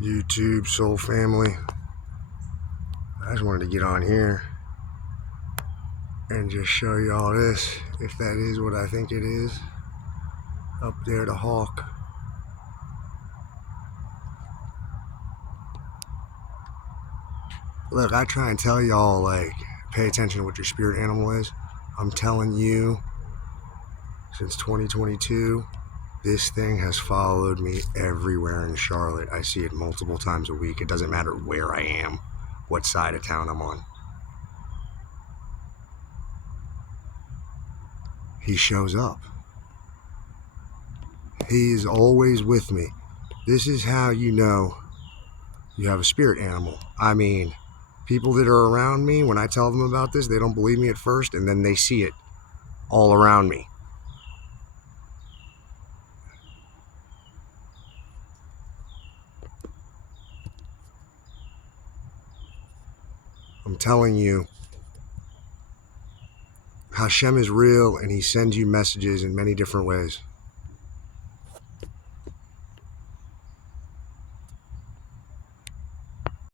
YouTube soul family. I just wanted to get on here and just show y'all this, if that is what I think it is. Up there, the hawk. Look, I try and tell y'all, like, pay attention to what your spirit animal is. I'm telling you, since 2022, this thing has followed me everywhere in Charlotte. I see it multiple times a week. It doesn't matter where I am, what side of town I'm on. He shows up. He is always with me. This is how you know you have a spirit animal. I mean, people that are around me, when I tell them about this, they don't believe me at first, and then they see it all around me. I'm telling you, Hashem is real, and he sends you messages in many different ways.